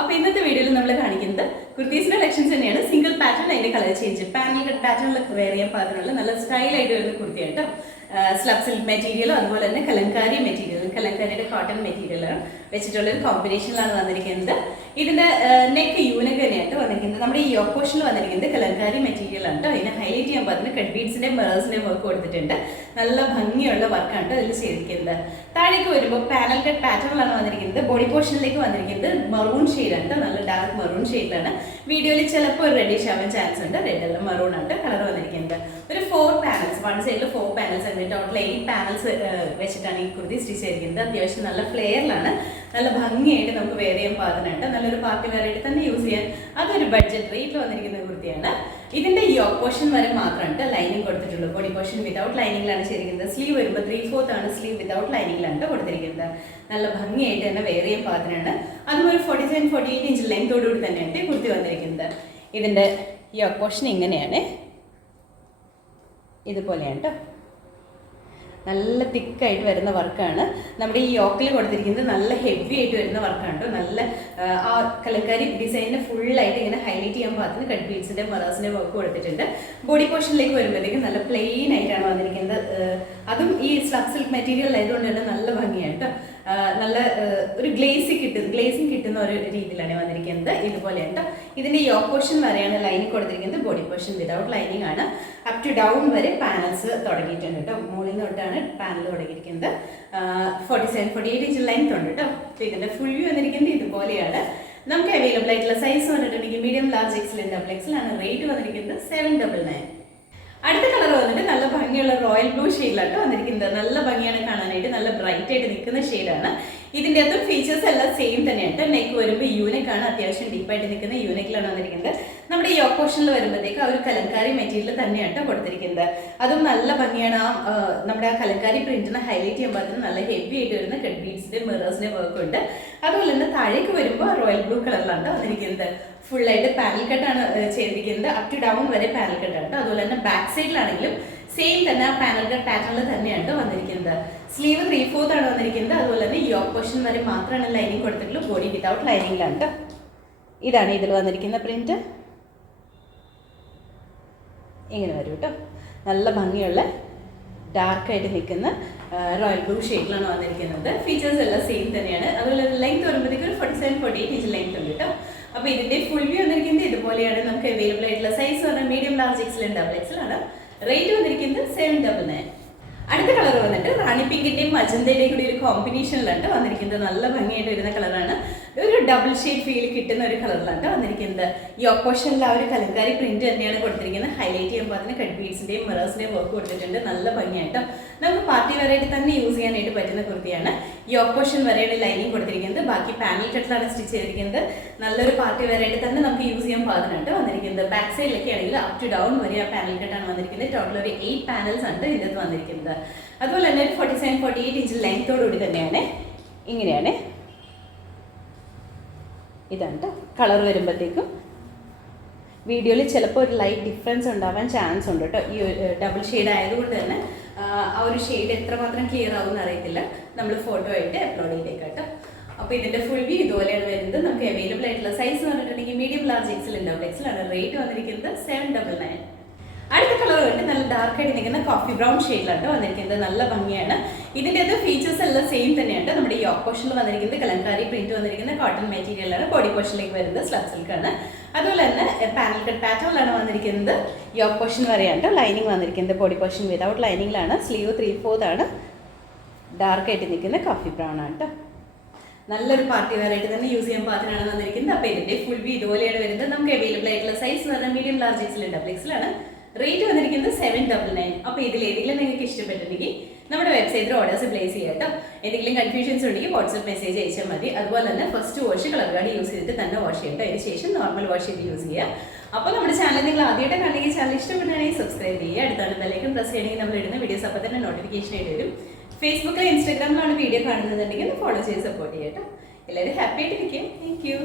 അപ്പോൾ ഇന്നത്തെ വീഡിയോയിൽ നമ്മൾ കാണിക്കുന്നത് കുർത്തീസിന്റെ കളക്ഷൻസ് തന്നെയാണ്. സിംഗിൾ പാറ്റേൺ അതിന്റെ കളർ ചേഞ്ച് പാനൽ കട്ട് പാറ്റേണിലൊക്കെ വെയർ ചെയ്യാൻ പാകത്തിനുള്ള നല്ല സ്റ്റൈലായിട്ട് വരുന്ന കുർത്തിയാണ് കേട്ടോ. സ്ലബ് സിൽക്ക് മെറ്റീരിയലും അതുപോലെ തന്നെ കലങ്കാരി മെറ്റീരിയലും കലങ്കാരിയുടെ കോട്ടൺ മെറ്റീരിയലാണ് വെച്ചിട്ടുള്ള ഒരു കോമ്പിനേഷനിലാണ് വന്നിരിക്കുന്നത്. ഇതിന്റെ നെക്ക് യൂനക്ക് തന്നെയായിട്ട് വന്നിരിക്കുന്നത്. നമ്മുടെ ഈ യോക്ക് പോർഷനിൽ വന്നിരിക്കുന്നത് കലങ്കാരി മെറ്റീരിയലാണ് കേട്ടോ. ഇതിനെ ഹൈലൈറ്റ് ചെയ്യാൻ പാകത്തിന് കട്ട് ബീഡ്സിന്റെ മിറേഴ്സിന്റെ വർക്ക് കൊടുത്തിട്ടുണ്ട്. നല്ല ഭംഗിയുള്ള വർക്കാണ് അതിൽ ചെയ്തിരിക്കുന്നത്. താഴേക്ക് വരുമ്പോൾ പാനൽ കട്ട് പാറ്റേണിലാണ് വന്നിരിക്കുന്നത്. ബോഡി പോർഷനിലേക്ക് വന്നിരിക്കുന്നത് മറൂൺ ഷെയ്ഡാണ് കേട്ടോ. നല്ല ഡാർക്ക് മറൂൺ ഷെയ്ഡിലാണ്. വീഡിയോയിൽ ചിലപ്പോൾ ഒരു റെഡിഷ് ആവാൻ ചാൻസ് ഉണ്ട്. റെഡ് അല്ല മറൂൺ ആണ് കളർ വന്നിരിക്കുന്നത്. ഒരു 4 പാനൽസ്, വൺ സൈഡിൽ 4 പാനൽസ് ഉണ്ട്. ടോട്ടൽ 8 പാനൽസ് വെച്ചിട്ടാണ് ഈ കുർത്തി സ്റ്റിച്ച് ചെയ്തിരിക്കുന്നത്. അത്യാവശ്യം നല്ല ഫ്ലെയറിലാണ്. നല്ല ഭംഗിയായിട്ട് നമുക്ക് വെയർ ചെയ്യാൻ പാകത്തിനായിട്ട് നല്ലൊരു പാർട്ടി വെയർ ആയിട്ട് തന്നെ യൂസ് ചെയ്യാൻ അതൊരു ബഡ്ജറ്റ് റേറ്റിൽ വന്നിരിക്കുന്ന കുർത്തിയാണ്. ഇതിന്റെ യോക്ക് പോർഷൻ വരെ മാത്രമാണ് ലൈനിങ് കൊടുത്തിട്ടുള്ളൂ. ബോഡി പോർഷൻ വിതൗട്ട് ലൈനിങ്ങിലാണ് ചെയ്തിരിക്കുന്നത്. സ്ലീവ് വരുമ്പോൾ 3/4 ആണ് സ്ലീവ് വിതൗട്ട് ലൈനിങ്ങിലാണ് കൊടുത്തിരിക്കുന്നത്. നല്ല ഭംഗിയായിട്ട് തന്നെ വെയർ ചെയ്യാൻ പാകത്തിനാണ്. അതും ഒരു 47-48 ഇഞ്ച് ലെങ്തോടുകൂടി തന്നെയാണ് കുർത്തി വന്നിരിക്കുന്നത്. ഇതിന്റെ യോക്ക് പോർഷൻ ഇങ്ങനെയാണ്, ഇതുപോലെയാണ് കേട്ടോ. നല്ല തിക്കായിട്ട് വരുന്ന വർക്കാണ്. നമ്മുടെ ഈ യോക്കിൽ കൊടുത്തിരിക്കുന്നത് നല്ല ഹെവി ആയിട്ട് വരുന്ന വർക്കാണ് കേട്ടോ. നല്ല ആ കലങ്കാരി ഡിസൈനിന് ഫുള്ളായിട്ട് ഇങ്ങനെ ഹൈലൈറ്റ് ചെയ്യാൻ പാകത്തിന് കട്ട് ബീഡ്സിന്റെ മിറേഴ്സിന്റെ വർക്ക് കൊടുത്തിട്ടുണ്ട്. ബോഡി പോർഷനിലേക്ക് വരുമ്പോഴത്തേക്കും നല്ല പ്ലെയിൻ ആയിട്ടാണ് വന്നിരിക്കുന്നത്. അതും ഈ സ്ലബ് സിൽക്ക് മെറ്റീരിയൽ ആയതുകൊണ്ട് തന്നെ നല്ല ഭംഗിയാണ് കേട്ടോ. നല്ല ഒരു ഗ്ലേസിങ് കിട്ടുന്ന ഒരു രീതിയിലാണ് വന്നിരിക്കുന്നത്. ഇതുപോലെയാണ് കേട്ടോ. ഇതിന്റെ യോക്ക് പോർഷൻ വരെയാണ് ലൈനിങ് കൊടുത്തിരിക്കുന്നത്. ബോഡി പോർഷൻ വിതൗട്ട് ലൈനിങ് ആണ്. അപ് ടു ഡൗൺ വരെ പാനൽസ് തുടങ്ങിയിട്ടുണ്ട് കേട്ടോ. മുകളിൽ നിന്ന് തൊട്ടാണ് പാനൽ തുടങ്ങിയിരിക്കുന്നത്. 47-48 ഇഞ്ച് ലെങ്ത് ഉണ്ട് കേട്ടോ. ഇതിന്റെ ഫുൾ വ്യൂ വന്നിരിക്കുന്നത് ഇതുപോലെയാണ്. നമുക്ക് അവൈലബിൾ ആയിട്ടുള്ള സൈസ് വന്നിട്ടുണ്ടെങ്കിൽ മീഡിയം, ലാർജ്, എക്സൽ, ഡബിൾ ആണ്. റേറ്റ് വന്നിരിക്കുന്നത് 799. അടുത്ത കളർ വന്നിട്ട് നല്ല ഭംഗിയുള്ള റോയൽ ബ്ലൂ ഷെയ്ഡിലാണ് വന്നിരിക്കുന്നത്. നല്ല ഭംഗിയാണ് കാണാനായിട്ട്. നല്ല ബ്രൈറ്റ് ആയിട്ട് നിൽക്കുന്ന ഷെയ്ഡാണ്. ഇതിൻ്റെ അകത്തും ഫീച്ചേഴ്സ് എല്ലാം സെയിം തന്നെയാണ്. നെക്ക് വരുമ്പോൾ യൂണിക്കാണ്, അത്യാവശ്യം ഡീപ്പായിട്ട് നിൽക്കുന്ന യൂണിക്കിലാണ് വന്നിരിക്കുന്നത്. നമ്മുടെ ഈ യോക്ക് പോർഷനിൽ വരുമ്പോഴത്തേക്ക് ആ ഒരു കലങ്കാരി മെറ്റീരിയൽ തന്നെയാണ് കൊടുത്തിരിക്കുന്നത്. അതും നല്ല ഭംഗിയാണ്. നമ്മുടെ ആ കലങ്കാരി പ്രിന്റിനെ ഹൈലൈറ്റ് ചെയ്യാൻ പറ്റുന്ന നല്ല ഹെവി ആയിട്ട് വരുന്ന കട്ട് ബീഡ്സിന്റെ മിറേഴ്സിന്റെ വർക്ക് ഉണ്ട്. അതുപോലെ തന്നെ താഴേക്ക് വരുമ്പോൾ റോയൽ ബ്ലൂ കളറിലാണ് വന്നിരിക്കുന്നത്. ഫുള്ളായിട്ട് പാനൽ കട്ടാണ് ചെയ്തിരിക്കുന്നത്. അപ് ടു ഡൗൺ വരെ പാനൽ കട്ടാണ്. അതുപോലെ തന്നെ ബാക്ക് സൈഡിലാണെങ്കിലും സെയിം തന്നെ ആ പാനൽ കട്ട് പാറ്റേണിൽ തന്നെയാണ് വന്നിരിക്കുന്നത്. സ്ലീവ് 3/4 ആണ് വന്നിരിക്കുന്നത്. അതുപോലെ തന്നെ യോക്ക് പോർഷൻ വരെ മാത്രമാണ് ലൈനിങ് കൊടുത്തിട്ടുള്ളൂ. ബോഡി വിതൗട്ട് ലൈനിങ്ങിലാണ്. ഇതാണ് ഇതിൽ വന്നിരിക്കുന്ന പ്രിന്റ്. ഇങ്ങനെ വരും കേട്ടോ. നല്ല ഭംഗിയുള്ള ഡാർക്കായിട്ട് നിൽക്കുന്ന റോയൽ ബ്ലൂ ഷെയ്ഡിലാണ് വന്നിരിക്കുന്നത്. ഫീച്ചേഴ്സ് എല്ലാം സെയിം തന്നെയാണ്. അതുപോലെ ലെങ്ത് വരുമ്പോഴത്തേക്ക് ഒരു 47-48 ഇഞ്ച് ലെങ്ത് ഉണ്ട് കേട്ടോ. അപ്പോൾ ഇതിന്റെ ഫുൾ വ്യൂ വന്നിരിക്കുന്നത് ഇതുപോലെയാണ്. നമുക്ക് അവൈലബിൾ ആയിട്ടുള്ള സൈസ് പറഞ്ഞാൽ മീഡിയം, ലാർജ്, എക്സൽ, ഡബിൾ ആണ്. റേറ്റ് വന്നിരിക്കുന്നത് 799. അടുത്ത കളർ വന്നിട്ട് റാണി പിങ്കിന്റെയും മജന്തയുടെയും കൂടി ഒരു കോമ്പിനേഷനിലാണ് വന്നിരിക്കുന്നത്. നല്ല ഭംഗിയായിട്ട് വരുന്ന കളറാണ്. ഒരു ഡബിൾ ഷെയ്ഡ് ഫീൽ കിട്ടുന്ന ഒരു കളറിലാണ് വന്നിരിക്കുന്നത്. യോക്ക് പോർഷനിൽ ആ ഒരു കലങ്കാരി പ്രിന്റ് തന്നെയാണ് കൊടുത്തിരിക്കുന്നത്. ഹൈലൈറ്റ് ചെയ്യുമ്പോൾ അതിന് കട്ട് ബീഡ്സിന്റെയും മിറേഴ്സിന്റെയും വർക്ക് കൊടുത്തിട്ടുണ്ട്. നല്ല ഭംഗിയായിട്ട് നമുക്ക് പാർട്ടി വെയറായിട്ട് തന്നെ യൂസ് ചെയ്യാനായിട്ട് പറ്റുന്ന കുർത്തിയാണ്. യോക്ക് പോർഷൻ വരെയാണ് ലൈനിങ് കൊടുത്തിരിക്കുന്നത്. ബാക്കി പാനൽ കട്ടിലാണ് സ്റ്റിച്ച് ചെയ്തിരിക്കുന്നത്. നല്ലൊരു പാർട്ടി വെയറായിട്ട് തന്നെ നമുക്ക് യൂസ് ചെയ്യാൻ പാകത്തിനായിട്ട് വന്നിരിക്കുന്നത്. ബാക്ക് സൈഡിലൊക്കെ ആണെങ്കിൽ അപ് ടു ഡൗൺ വരെ ആ പാനൽ കട്ടാണ് വന്നിരിക്കുന്നത്. ടോട്ടൽ ഒരു 8 പാനൽസ് ആണ് ഇതിനകത്ത് വന്നിരിക്കുന്നത്. അതുപോലെ തന്നെ ഒരു 47-48 ഇഞ്ച് ലെങ്തോടുകൂടി തന്നെയാണ്. ഇങ്ങനെയാണ് ഇതാണ് കളർ വരുമ്പോഴത്തേക്കും. വീഡിയോയിൽ ചിലപ്പോൾ ഒരു ലൈറ്റ് ഡിഫറൻസ് ഉണ്ടാവാൻ ചാൻസ് ഉണ്ട് കേട്ടോ. ഈ ഡബിൾ ഷെയ്ഡ് ആയതുകൊണ്ട് തന്നെ ആ ഒരു ഷെയ്ഡ് എത്രമാത്രം ക്ലിയർ ആവുമെന്ന് അറിയത്തില്ല. നമ്മൾ ഫോട്ടോ ആയിട്ട് അപ്ലോഡ് ചെയ്തേക്കാം കേട്ടോ. അപ്പോൾ ഇതിൻ്റെ ഫുൾ വ്യൂ ഇതുപോലെയാണ് വരുന്നത്. നമുക്ക് അവൈലബിൾ ആയിട്ടുള്ള സൈസ് പറഞ്ഞിട്ടുണ്ടെങ്കിൽ മീഡിയം, ലാർജ്, എക്സൽ, ഡബിൾ ആണ്. റേറ്റ് വന്നിരിക്കുന്നത് 799. അടുത്ത കളർ വന്നിട്ട് നല്ല ഡാർക്കായിട്ട് നിൽക്കുന്ന കോഫി ബ്രൗൺ ഷെയ്ഡിലാണ് വന്നിരിക്കുന്നത്. നല്ല ഭംഗിയാണ്. ഇതിൻ്റെ അത് ഫീച്ചേഴ്സ് എല്ലാം സെയിം തന്നെയാണ്. നമ്മുടെ യോക്ക് പോർഷനിൽ വന്നിരിക്കുന്നത് കലങ്കാരി പ്രിന്റ് വന്നിരിക്കുന്ന കോട്ടൺ മെറ്റീരിയലാണ്. ബോഡി പോർഷനിലേക്ക് വരുന്നത് സ്ലബ് സിൽക്കാണ്. അതുപോലെ തന്നെ പാനൽ കട്ട് പാറ്റേണിലാണ് വന്നിരിക്കുന്നത്. യോക്ക് പോർഷൻ വരെയാണ് ലൈനിങ് വന്നിരിക്കുന്നത്. ബോഡി പോർഷൻ വിതൗട്ട് ലൈനിങ്ങിലാണ്. സ്ലീവ് 3/4 ആണ്. ഡാർക്കായിട്ട് നിൽക്കുന്ന കോഫി ബ്രൗൺ ആണ് കേട്ടോ. നല്ലൊരു പാർട്ടി വെയർ ആയിട്ട് തന്നെ യൂസ് ചെയ്യാൻ പാകത്തിനാണ് വന്നിരിക്കുന്നത്. അപ്പോൾ ഇതിൻ്റെ ഫുൾ വ്യൂ ഇതുപോലെയാണ് വരുന്നത്. നമുക്ക് അവൈലബിൾ ആയിട്ടുള്ള സൈസ് എന്ന് പറഞ്ഞാൽ മീഡിയം, ലാർജ്, എക്സൽ, ഡബിൾ ആണ്. റേറ്റ് വന്നിരിക്കുന്നത് 799. അപ്പോൾ ഇതിൽ ഏതെങ്കിലും നിങ്ങൾക്ക് ഇഷ്ടപ്പെട്ടിട്ടുണ്ടെങ്കിൽ നമ്മുടെ വെബ്സൈറ്റിൽ ഓർഡേഴ്സ് പ്ലേസ് ചെയ്യാം കേട്ടോ. എന്തെങ്കിലും കൺഫ്യൂഷൻസ് ഉണ്ടെങ്കിൽ വാട്സ്ആപ്പ് മെസ്സേജ് അയച്ചാൽ മതി. അതുപോലെ തന്നെ first wash colour card use ചെയ്തിട്ട് തന്നെ വാഷ് ചെയ്യട്ടോ. അതിന് ശേഷം നോർമൽ വാഷ് ചെയ്ത് യൂസ് ചെയ്യുക. അപ്പോൾ നമ്മുടെ ചാനൽ നിങ്ങൾ ആദ്യമായിട്ട് കണ്ടെങ്കിൽ ചാനൽ ഇഷ്ടപ്പെട്ടാണെങ്കിൽ സബ്സ്ക്രൈബ് ചെയ്യുക. അടുത്താണ് ബെല്ലൈക്കൺ പ്രസ് ചെയ്യണമെങ്കിൽ നമ്മൾ ഇടുന്ന വീഡിയോസ് അപ്പോൾ തന്നെ നോട്ടിഫിക്കേഷൻ ആയിട്ട് വരും. ഫേസ്ബുക്കിലും ഇൻസ്റ്റാഗ്രാമിലാണ് വീഡിയോ കാണുന്നുണ്ടെങ്കിൽ ഫോളോ ചെയ്ത് സപ്പോർട്ട് ചെയ്യാം കേട്ടോ. എല്ലാവരും ഹാപ്പി ആയിട്ടിരിക്കുക. Thank you.